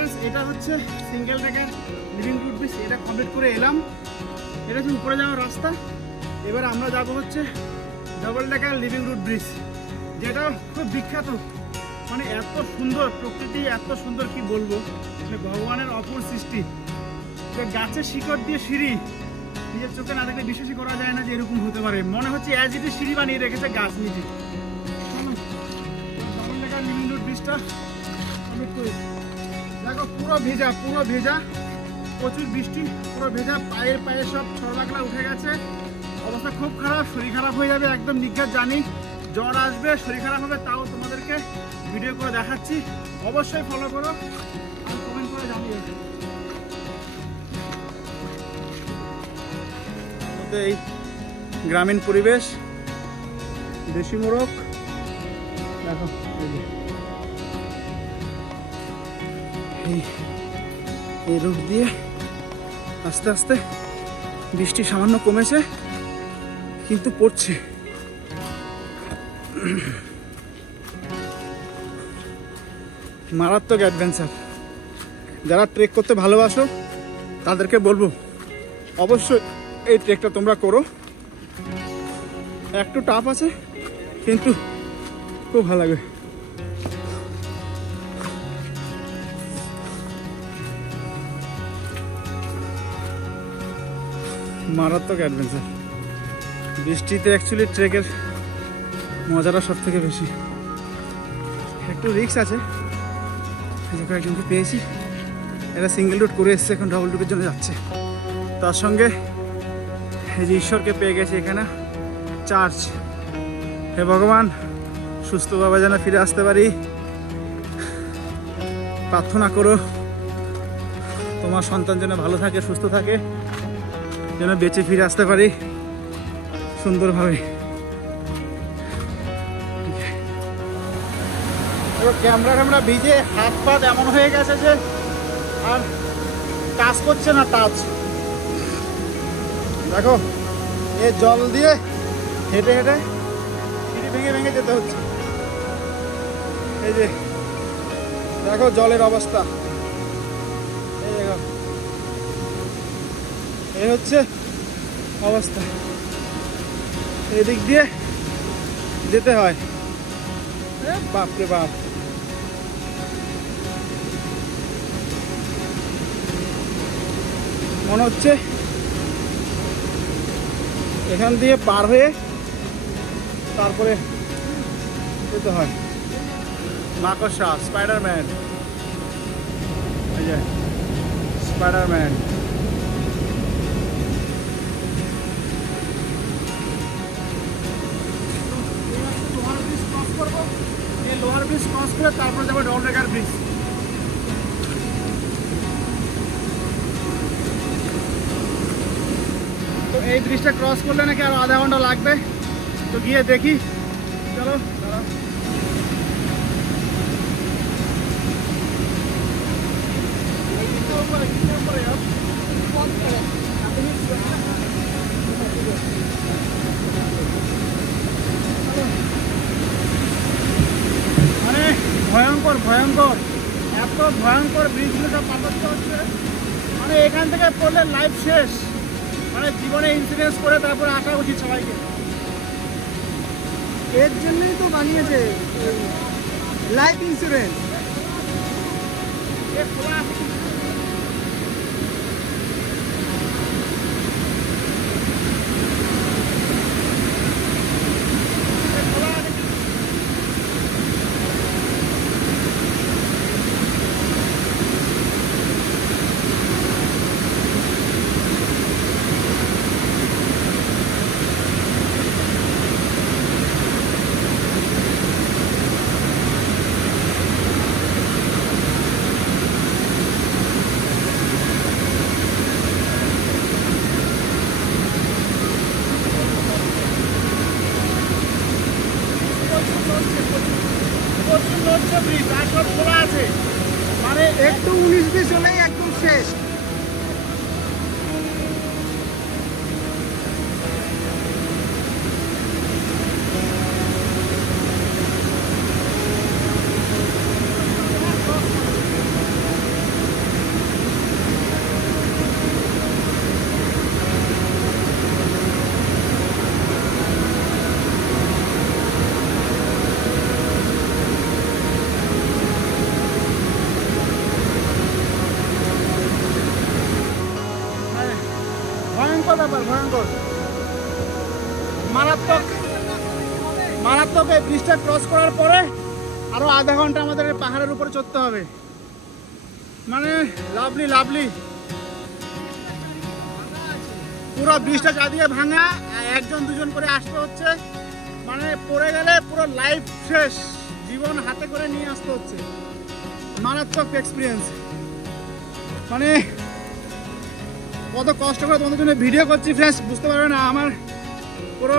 Friends, এটা হচ্ছে single ডেকের living root bridge. এটা কমপ্লিট করে এলাম। এটা হচ্ছে উপরে যাওয়ার রাস্তা। এবার আমরা যাব হচ্ছে double decker living root bridge, যেটা খুব বিখ্যাত। মানে এত সুন্দর প্রকৃতি, এত সুন্দর কি বলবো, মানে ভগবানের অপূর্ব সৃষ্টি। গাছের শিকড় দিয়ে সিঁড়ি, নিজের চোখে না দেখলে বিশ্বাসই করা যায় না যে এরকম হতে পারে। মনে হচ্ছে অ্যাজ ইট ইজ সিঁড়ি বানিয়ে রেখেছে গাছ নিজে। ডাবল ডেকার লিভিং রুট ব্রিজটা দেখো, পুরো ভেজা, পুরো ভেজা, প্রচুর বৃষ্টি, পুরো ভেজা। পায়ে সব ছড়বাগলা উঠে গেছে। অবস্থা খুব খারাপ, শরীর খারাপ হয়ে যাবে একদম নির্ঘাত জানি। জ্বর আসবে, শরীর খারাপ হবে, তাও তোমাদেরকে ভিডিও করে দেখাচ্ছি। অবশ্যই ফলো করো আর কমেন্ট করে জানিয়ে। এই গ্রামীণ পরিবেশ, দেশি মোরগ দেখো। এই রুট দিয়ে আস্তে আস্তে বৃষ্টি সামান্য কমেছে, কিন্তু পড়ছে। মারাত্মক অ্যাডভেঞ্চার। যারা ট্রেক করতে ভালোবাসো তাদেরকে বলবো অবশ্যই এই ট্রেকটা তোমরা করো। একটু টাফ আছে, কিন্তু খুব ভালো লাগবে। মারাত্মক অ্যাডভেঞ্চার। বৃষ্টিতে অ্যাকচুয়ালি ট্রেকের মজাটা সব থেকে বেশি। একটু রিস্ক আছে, যে কয়েকজনকে পেয়েছি। এরা সিঙ্গেল রুট করে এসছে, এখন ডাবল রুটের জন্য যাচ্ছে। তার সঙ্গে এই যে ঈশ্বরকে পেয়ে গেছে এখানে চার্চ। হে ভগবান, সুস্থভাবে যেন ফিরে আসতে পারি। প্রার্থনা করো তোমার সন্তান যেন ভালো থাকে, সুস্থ থাকে, যেন বেঁচে ফিরে আসতে পারি সুন্দরভাবে। ক্যামেরা ভিজে হাত পা এমন হয়ে গেছে যে আর কাজ করছে না টাচ। দেখো, এই জল দিয়ে হেঁটে হেঁটে সিঁড়ি ভেঙে ভেঙে যেতে হচ্ছে। এই যে দেখো জলের অবস্থা, এই দেখো, এই হচ্ছে অবস্থা। এদিক দিয়ে যেতে হয়। বাপরে বাপ, মনে হচ্ছে এখান দিয়ে পার হয়ে তারপরে যেতে হয়। মাকড়সা, স্পাইডারম্যান, এই যে স্পাইডারম্যান। লোহার ব্রিজ ক্রস করে তারপরে যাবো ডাবল ডেকার ব্রিজ। তো এই ব্রিজটা ক্রস করলে নাকি আরো আধা ঘন্টা লাগবে। তো গিয়ে দেখি, চলো। মানে ভয়ঙ্কর ভয়ঙ্কর, এত ভয়ঙ্কর ব্রিজগুলোটা পার করতে হচ্ছে। মানে এখান থেকে পড়লে লাইফ শেষ। মানে জীবনে ইন্স্যুরেন্স করে তারপরে আসা উচিত সবাইকে। এর জন্যই তো বানিয়েছে লাইফ ইন্স্যুরেন্স। মানে একটু 19-20 হলেই একদম শেষ। ব্যাপার, ভয়ঙ্কর, মারাত্মক মারাত্মক। এই ব্রিজটা ক্রস করার পরে আরো আধা ঘন্টা আমাদের পাহাড়ের উপরে চড়তে হবে। মানে লাভলি লাভলি, পুরো ব্রিজটা চারদিকে ভাঙা, একজন দুজন করে আসতে হচ্ছে। মানে পড়ে গেলে পুরো লাইফ শেষ, জীবন হাতে করে নিয়ে আসতে হচ্ছে। মারাত্মক এক্সপিরিয়েন্স। মানে কত কষ্ট করে তোমাদের জন্য ভিডিও করছি ফ্রেন্ডস, বুঝতে পারবে না। আমার পুরো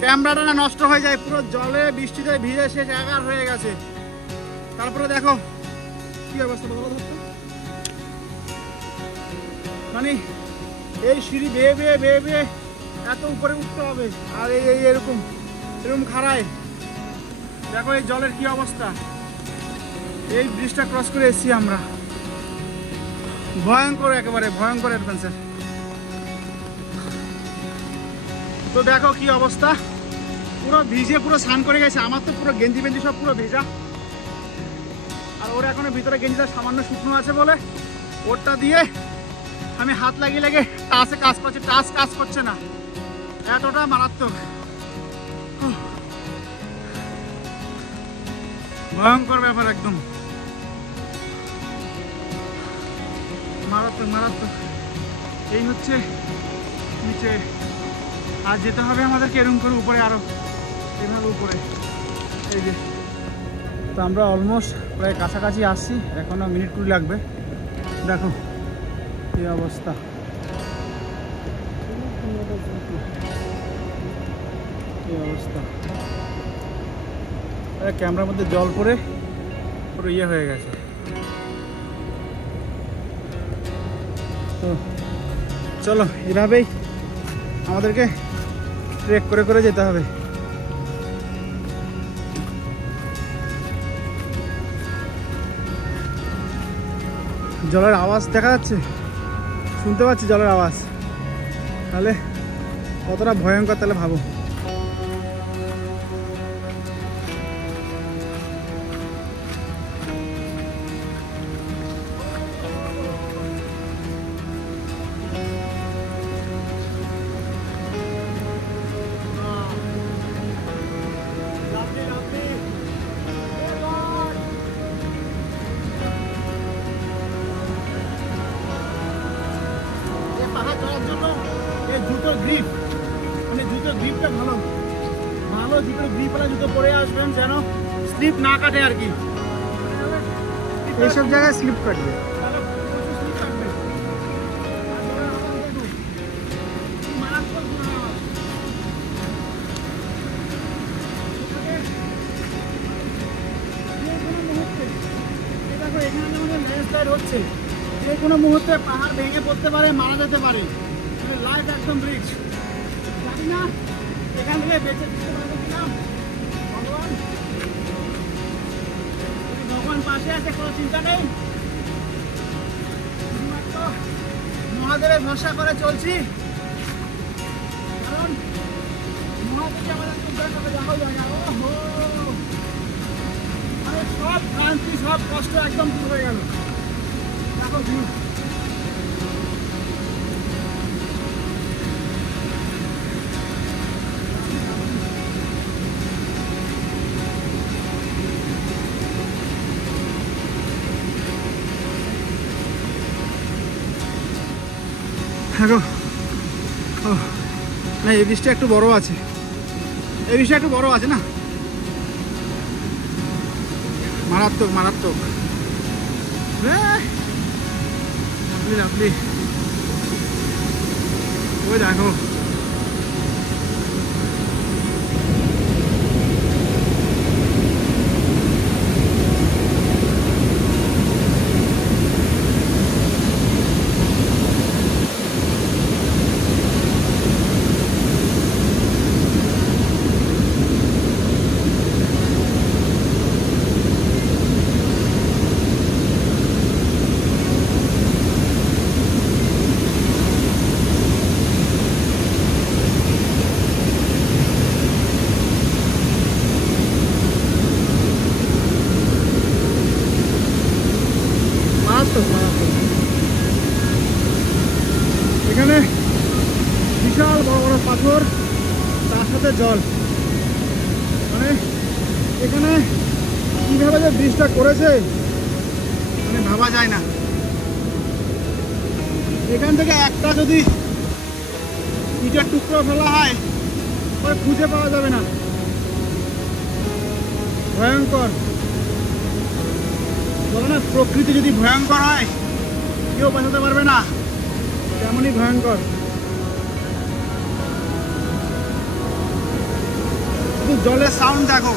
ক্যামেরাটা না নষ্ট হয়ে যায়, পুরো জলে বৃষ্টিতে ভিজে শেষ একার হয়ে গেছে। তারপরে দেখো কি অবস্থা, বলো ধরতো। মানে এই সিঁড়ি বেয়ে বেয়ে বেয়ে বেয়ে এত উপরে উঠতে হবে, আর এই এরকম এরকম খাড়ায়। দেখো এই জলের কি অবস্থা। এই ব্রিজটা ক্রস করে এসেছি আমরা, ভয়ঙ্কর, একেবারে ভয়ঙ্কর অ্যাডভেঞ্চার। তো দেখো কি অবস্থা, পুরো ভিজে পুরো স্নান করে গেছে। আমার তো পুরো গেঞ্জি বেঞ্জি সব পুরো ভেজা, আর ওর এখনো ভিতরে গেঞ্জিটা সামান্য শুকনো আছে বলে ওরটা দিয়ে আমি হাত লাগিয়ে লেগে টাচে কাজ করছে, টাচ কাজ করছে না, এতটা মারাত্মক, ভয়ঙ্কর ব্যাপার, একদম মারাত্মক মারাত্মক। এই হচ্ছে নিচে, আর যেতে হবে আমাদেরকে এরকম করে উপরে, আরো এভাবে উপরে। এই যে, তো আমরা অলমোস্ট প্রায় কাছাকাছি আসছি, এখনো মিনিট 20 লাগবে। দেখো কি অবস্থা, কি অবস্থা। ক্যামেরার মধ্যে জল পড়ে পুরো ইয়ে হয়ে গেছে। তো চলো, এভাবেই আমাদেরকে ট্রেক করে করে যেতে হবে। জলের আওয়াজ দেখা যাচ্ছে, শুনতে পাচ্ছি জলের আওয়াজ, তাহলে কতটা ভয়ঙ্কর তাহলে ভাবো। জুতোর গ্রিপ, মানে জুতোর গ্রিপটা ভালো ভালো জুতোর গ্রিপওয়ালা জুতো পরে আসবেন, যেন স্লিপ না কাটে আর কি। এইসব জায়গায় স্লিপ কাটবে। এখানে আমাদের ল্যান্ডস্লাইড হচ্ছে, যে কোনো মুহূর্তে পাহাড় ভেঙে পড়তে পারে, মারা যেতে পারে। লাইফ একদম রিচ, জানি না এখান থেকে বেঁচে দিতে পারবো কিনা। ভগবান, ভগবান পাশে আছে, কোনো চিন্তা নেই, শুধুমাত্র মহাদেবের ভরসা করে চলছি, কারণ মহাদেব আমাদের উদ্ধার করে। দেখো জায়গা, মানে সব ক্লান্তি সব কষ্ট একদম দূর হয়ে গেল। দেখো ভিউ, না এই বৃষ্টি একটু বড় আছে, এই বৃষ্টি একটু বড় আছে না, মারাত্মক মারাত্মক। ওই দেখো সাথে জল। মানে এখানে কিভাবে যে ব্রিজটা করেছে মানে ভাবা যায় না। এখান থেকে একটা যদি ইটের টুকরো ফেলা হয় ওই খুঁজে পাওয়া যাবে না, ভয়ঙ্কর। বলো না প্রকৃতি যদি ভয়ঙ্কর হয় কেউ বাঁচাতে পারবে না, তেমনই ভয়ঙ্কর। শুধু জলের সাউন্ড দেখো,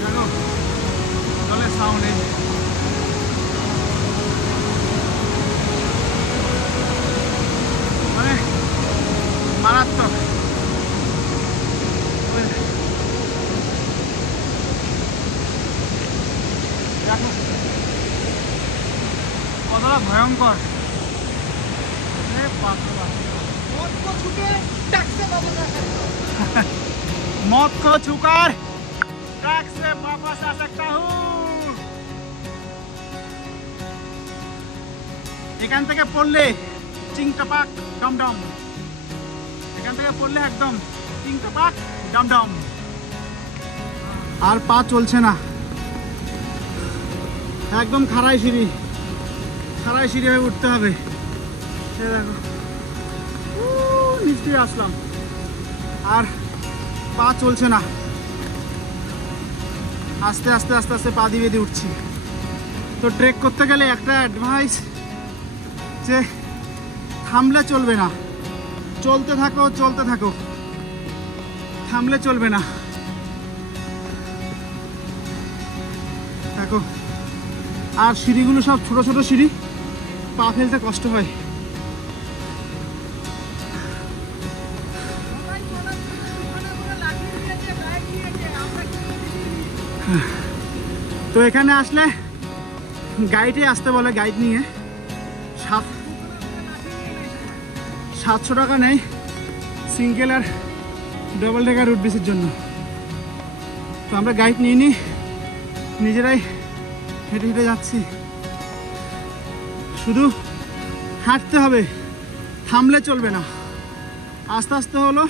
দেখো জলের সাউন্ড। মানে মারাত্মক। দেখো কতটা ভয়ঙ্কর। मौत को छूकर ट्रैक से वापस आ सकता हूँ। এখান থেকে পড়লে চিং টাপাক ডমডম, এখান থেকে পড়লে একদম চিং টাপাক ডমডম। আর পা চলছে না, একদম খাড়াই সিঁড়ি, খাড়াই সিঁড়ি হয়ে উঠতে হবে। সে দেখো নিচ দিয়ে আসলাম, আর পা চলছে না। আস্তে আস্তে আস্তে আস্তে পা দিয়ে দিয়ে উঠছি। তো ট্রেক করতে গেলে একটা অ্যাডভাইস যে থামলে চলবে না, চলতে থাকো চলতে থাকো, থামলে চলবে না। দেখো আর সিঁড়িগুলো সব ছোট ছোট সিঁড়ি, পা ফেলতে কষ্ট হয়। তো এখানে আসলে গাইডে আসতে বলে, গাইড নিয়ে 700 টাকা নেই সিঙ্গেল আর ডবল ডেকার রুট ব্রিজের জন্য। তো আমরা গাইড নিয়ে নিই, নিজেরাই হেঁটে হেঁটে যাচ্ছি। শুধু হাঁটতে হবে, থামলে চলবে না। আস্তে আস্তে হলো,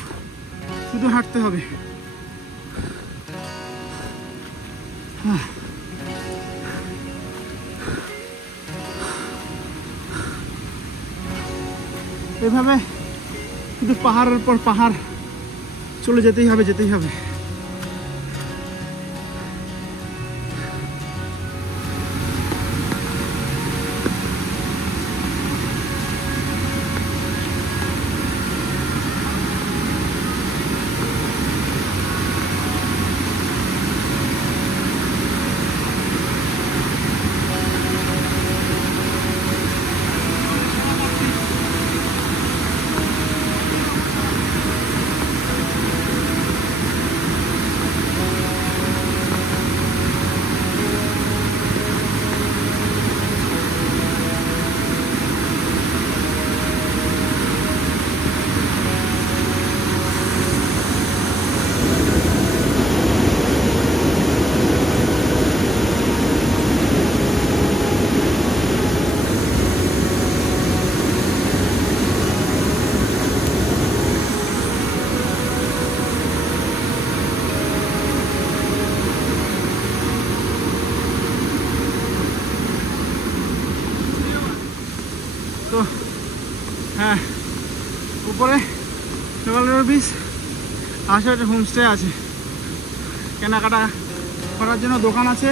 শুধু হাঁটতে হবে। এভাবে শুধু পাহাড়ের পর পাহাড় চলে যেতেই হবে, যেতেই হবে। তো হ্যাঁ, উপরে ডবল ব্রিজ আসে, একটা হোমস্টে আছে, কেনাকাটা করার জন্য দোকান আছে।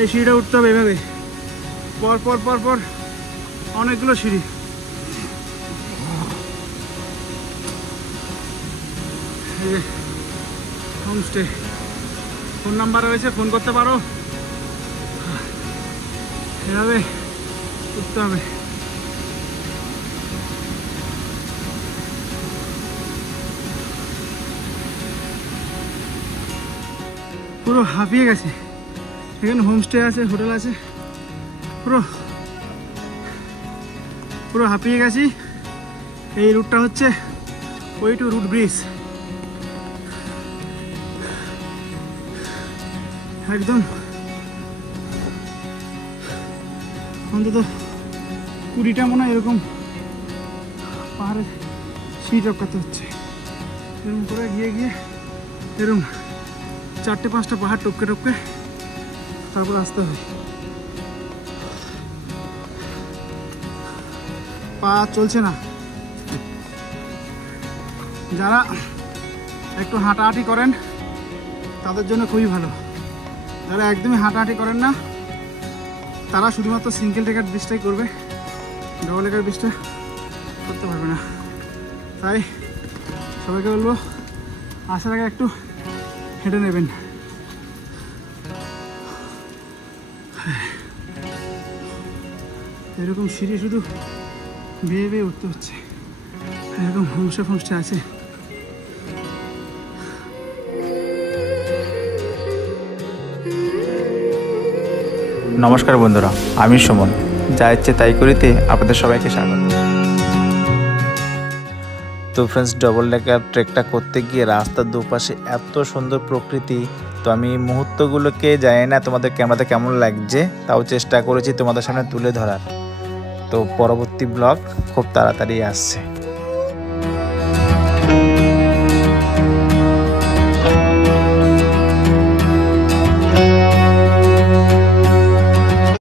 এই সিঁড়িটা উঠতে হবে এভাবে, পর পর পর পর অনেকগুলো সিঁড়ি। হোমস্টে, ফোন নাম্বার রয়েছে, ফোন করতে পারো। এভাবে উঠতে হবে। পুরো হাঁপিয়ে গেছে। এখানে হোমস্টে আছে, হোটেল আছে, পুরো পুরো হাঁপিয়ে গেছি। এই রুটটা হচ্ছে ওই টু রুট ব্রিজ। একদম অন্তত 20টা মনে হয় এরকম পাহাড়ের সিঁড়ি টপকাতে হচ্ছে। এরকম করে গিয়ে গিয়ে এরকম 4-5টা পাহাড় টপকে টপকে তারপর আসতে হয়। পা চলছে না। যারা একটু হাঁটাহাঁটি করেন তাদের জন্য খুবই ভালো। যারা একদমই হাঁটাহাঁটি করেন না তারা শুধুমাত্র সিঙ্গেল ট্রেকার ব্রিজটাই করবে, ডবল ট্রেকার ব্রিজটা করতে পারবে না। তাই সবাইকে বলবো আসার আগে একটু হেঁটে নেবেন। এরকম সিঁড়ি শুধু বেয়ে বেয়ে উঠতে হচ্ছে, এরকম হোমস্টে ফোমস্টে আছে। নমস্কার বন্ধুরা, আমি সুমন, যা ইচ্ছে তাই করিতে আপনাদের সবাইকে স্বাগত। তো ফ্রেন্ডস, ডবল ডেকার ট্রেকটা করতে গিয়ে রাস্তার দুপাশে এত সুন্দর প্রকৃতি, তো আমি মুহূর্তগুলোকে জানি না তোমাদের ক্যামেরাতে কেমন লাগছে, তাও চেষ্টা করেছি তোমাদের সামনে তুলে ধরার। তো পরবর্তী ব্লগ খুব তাড়াতাড়ি আসছে।